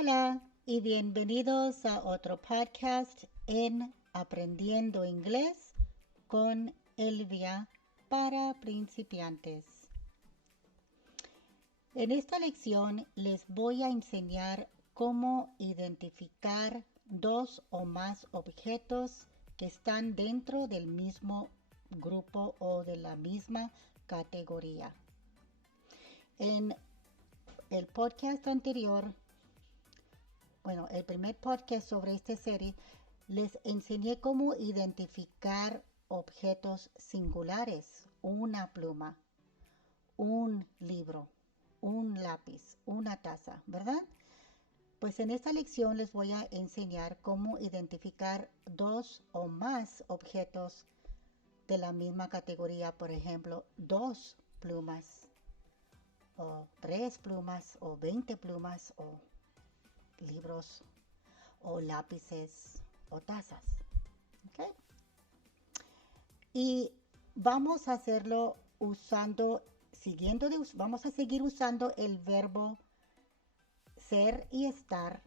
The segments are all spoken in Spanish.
Hola y bienvenidos a otro podcast en Aprendiendo Inglés con Elvia para principiantes. En esta lección les voy a enseñar cómo identificar dos o más objetos que están dentro del mismo grupo o de la misma categoría. En el podcast anterior, el primer podcast sobre esta serie, les enseñé cómo identificar objetos singulares, una pluma, un libro, un lápiz, una taza, ¿verdad? Pues en esta lección les voy a enseñar cómo identificar dos o más objetos de la misma categoría, por ejemplo, dos plumas, o tres plumas, o 20 plumas, o libros, o lápices, o tazas. ¿Okay? Y vamos a hacerlo vamos a seguir usando el verbo ser y estar,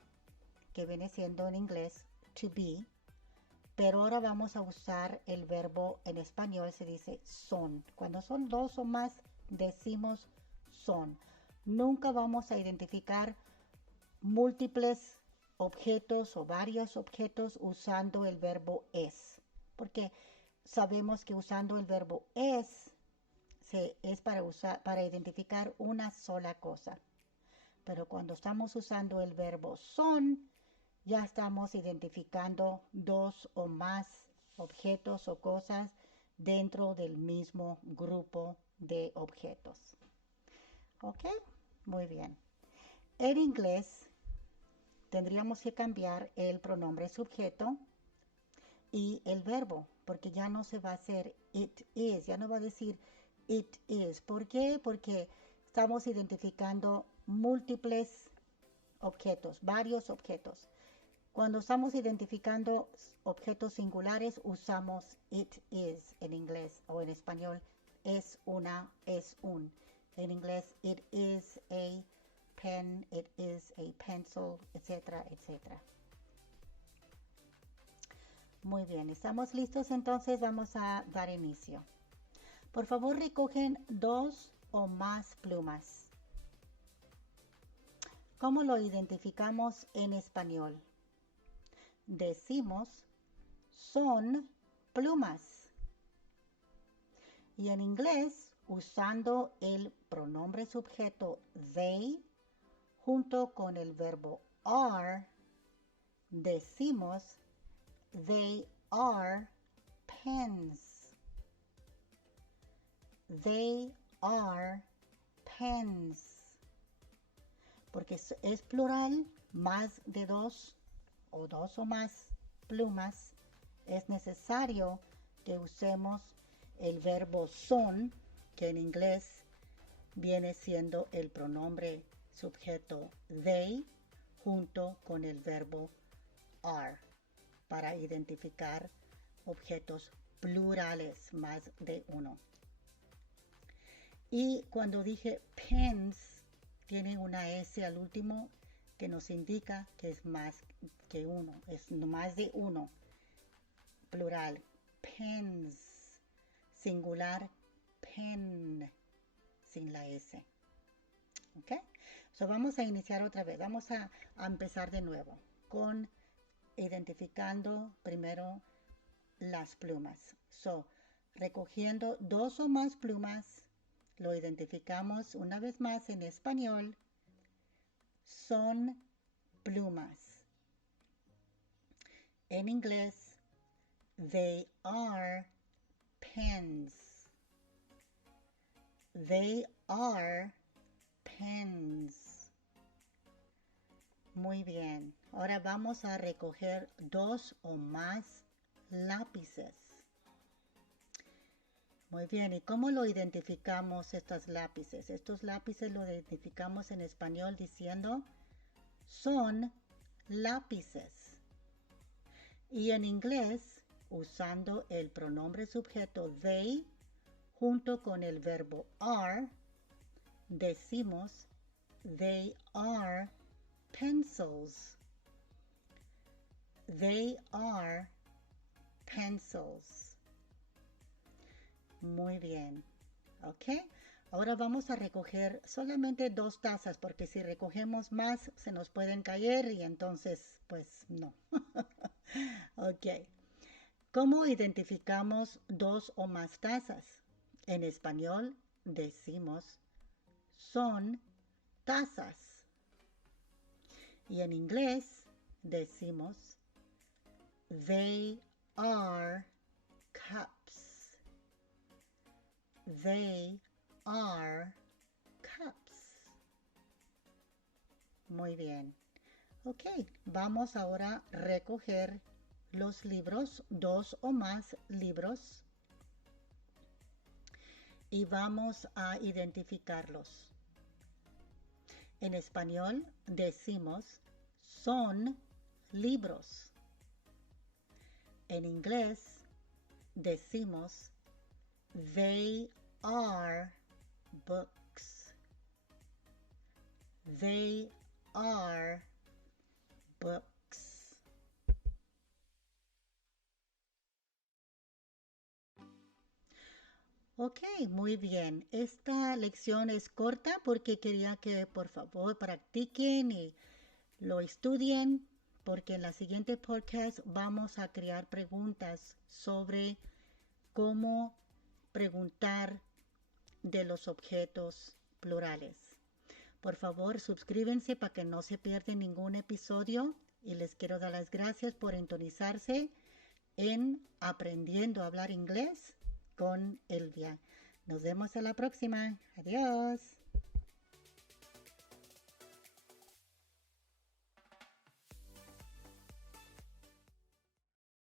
que viene siendo en inglés to be, pero ahora vamos a usar el verbo en español, se dice son. Cuando son dos o más, decimos son. Nunca vamos a identificar múltiples objetos o varios objetos usando el verbo es, porque sabemos que usando el verbo es para identificar una sola cosa. Pero cuando estamos usando el verbo son, ya estamos identificando dos o más objetos o cosas dentro del mismo grupo de objetos. ¿Ok? Muy bien. En inglés tendríamos que cambiar el pronombre sujeto y el verbo, porque ya no se va a hacer it is, ya no va a decir it is. ¿Por qué? Porque estamos identificando múltiples objetos, varios objetos. Cuando estamos identificando objetos singulares, usamos it is en inglés o en español. Es una, es un. En inglés, it is a pen, it is a pencil, etcétera, etcétera. Muy bien, ¿estamos listos? Entonces vamos a dar inicio. Por favor, recogen dos o más plumas. ¿Cómo lo identificamos en español? Decimos son plumas. Y en inglés, usando el pronombre sujeto they junto con el verbo are, decimos they are pens. They are pens. Porque es plural, más de dos o dos o más plumas, es necesario que usemos el verbo son, que en inglés viene siendo el pronombre sujeto they, junto con el verbo are, para identificar objetos plurales, más de uno. Y cuando dije pens, tiene una S al último que nos indica que es más que uno, es más de uno. Plural, pens. Singular, pen, sin la S. ¿Ok? So vamos a iniciar otra vez. Vamos a empezar de nuevo con identificando primero las plumas. So, recogiendo dos o más plumas, lo identificamos una vez más en español. Son plumas. En inglés, they are pens. They are pens. Muy bien. Ahora vamos a recoger dos o más lápices. Muy bien. ¿Y cómo lo identificamos estos lápices? Estos lápices lo identificamos en español diciendo son lápices. Y en inglés, usando el pronombre sujeto they junto con el verbo are, decimos they are pencils. They are pencils. Muy bien. ¿Ok? Ahora vamos a recoger solamente 2 tazas porque si recogemos más se nos pueden caer y entonces pues no. Ok. ¿Cómo identificamos 2 o más tazas? En español decimos son tazas. Y en inglés decimos they are cups. They are cups. Muy bien. Ok, vamos ahora a recoger los libros, 2 o más libros, y vamos a identificarlos. En español decimos son libros. En inglés decimos they are books. They are books. Ok, muy bien. Esta lección es corta porque quería que por favor practiquen y lo estudien porque en la siguiente podcast vamos a crear preguntas sobre cómo preguntar de los objetos plurales. Por favor, suscríbanse para que no se pierdan ningún episodio y les quiero dar las gracias por sintonizarse en Aprendiendo a hablar inglés con Elvia. Nos vemos a la próxima. Adiós.